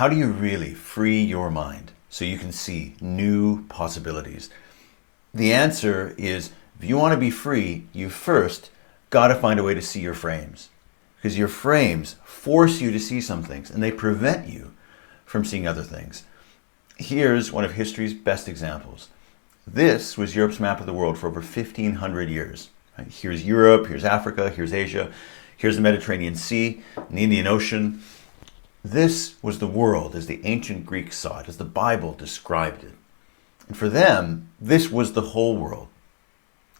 How do you really free your mind so you can see new possibilities? The answer is, if you want to be free, you first got to find a way to see your frames. Because your frames force you to see some things and they prevent you from seeing other things. Here's one of history's best examples. This was Europe's map of the world for over 1,500 years. Here's Europe, here's Africa, here's Asia, here's the Mediterranean Sea, and the Indian Ocean. This was the world as the ancient Greeks saw it, as the Bible described it. And for them, this was the whole world.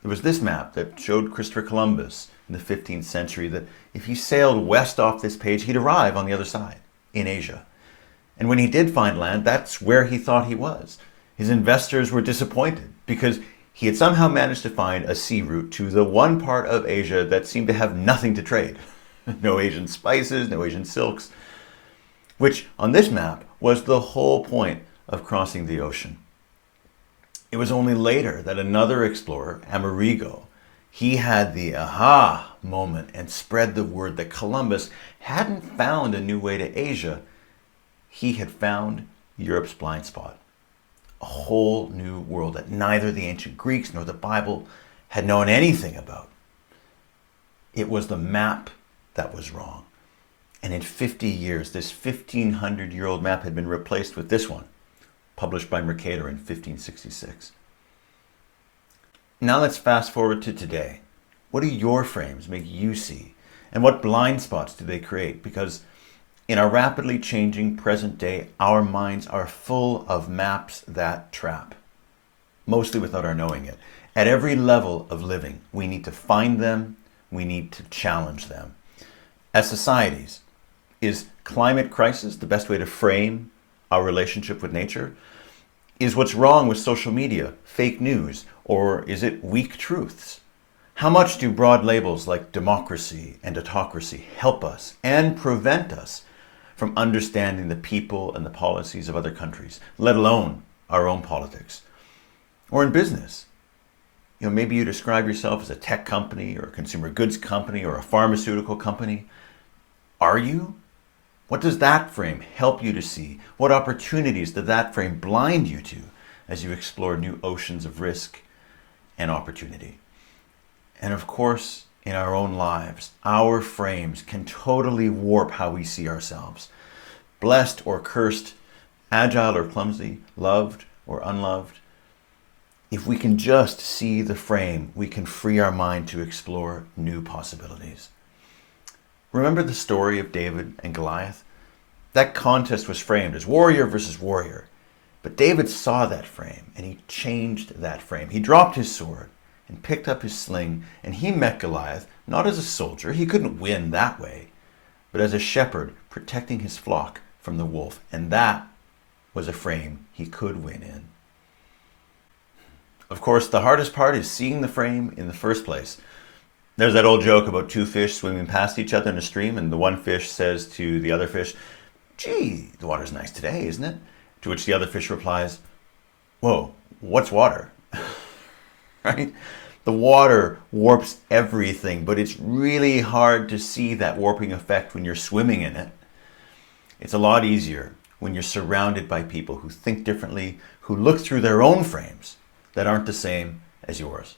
It was this map that showed Christopher Columbus in the 15th century that if he sailed west off this page, he'd arrive on the other side, in Asia. And when he did find land, that's where he thought he was. His investors were disappointed because he had somehow managed to find a sea route to the one part of Asia that seemed to have nothing to trade. No Asian spices, no Asian silks, which on this map was the whole point of crossing the ocean. It was only later that another explorer, Amerigo, he had the aha moment and spread the word that Columbus hadn't found a new way to Asia. He had found Europe's blind spot, a whole new world that neither the ancient Greeks nor the Bible had known anything about. It was the map that was wrong. And in 50 years, this 1,500-year-old map had been replaced with this one, published by Mercator in 1566. Now let's fast forward to today. What do your frames make you see? And what blind spots do they create? Because in our rapidly changing present day, our minds are full of maps that trap, mostly without our knowing it. At every level of living, we need to find them, we need to challenge them. As societies, is climate crisis the best way to frame our relationship with nature? Is what's wrong with social media fake news, or is it weak truths? How much do broad labels like democracy and autocracy help us and prevent us from understanding the people and the policies of other countries, let alone our own politics? Or in business, maybe you describe yourself as a tech company or a consumer goods company or a pharmaceutical company. Are you? What does that frame help you to see? What opportunities does that frame blind you to as you explore new oceans of risk and opportunity? And of course, in our own lives, our frames can totally warp how we see ourselves. Blessed or cursed, agile or clumsy, loved or unloved. If we can just see the frame, we can free our mind to explore new possibilities. Remember the story of David and Goliath? That contest was framed as warrior versus warrior. But David saw that frame and he changed that frame. He dropped his sword and picked up his sling and he met Goliath, not as a soldier, he couldn't win that way, but as a shepherd protecting his flock from the wolf. And that was a frame he could win in. Of course, the hardest part is seeing the frame in the first place. There's that old joke about two fish swimming past each other in a stream, and the one fish says to the other fish, "Gee, the water's nice today, isn't it?" To which the other fish replies, "Whoa, what's water?" Right? The water warps everything, but it's really hard to see that warping effect when you're swimming in it. It's a lot easier when you're surrounded by people who think differently, who look through their own frames that aren't the same as yours.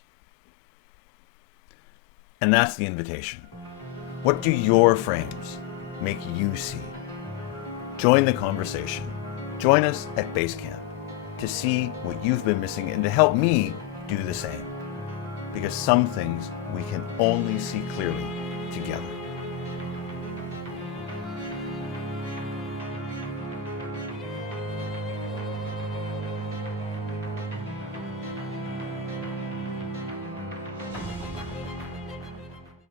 And that's the invitation. What do your frames make you see? Join the conversation. Join us at Basecamp to see what you've been missing and to help me do the same. Because some things we can only see clearly together.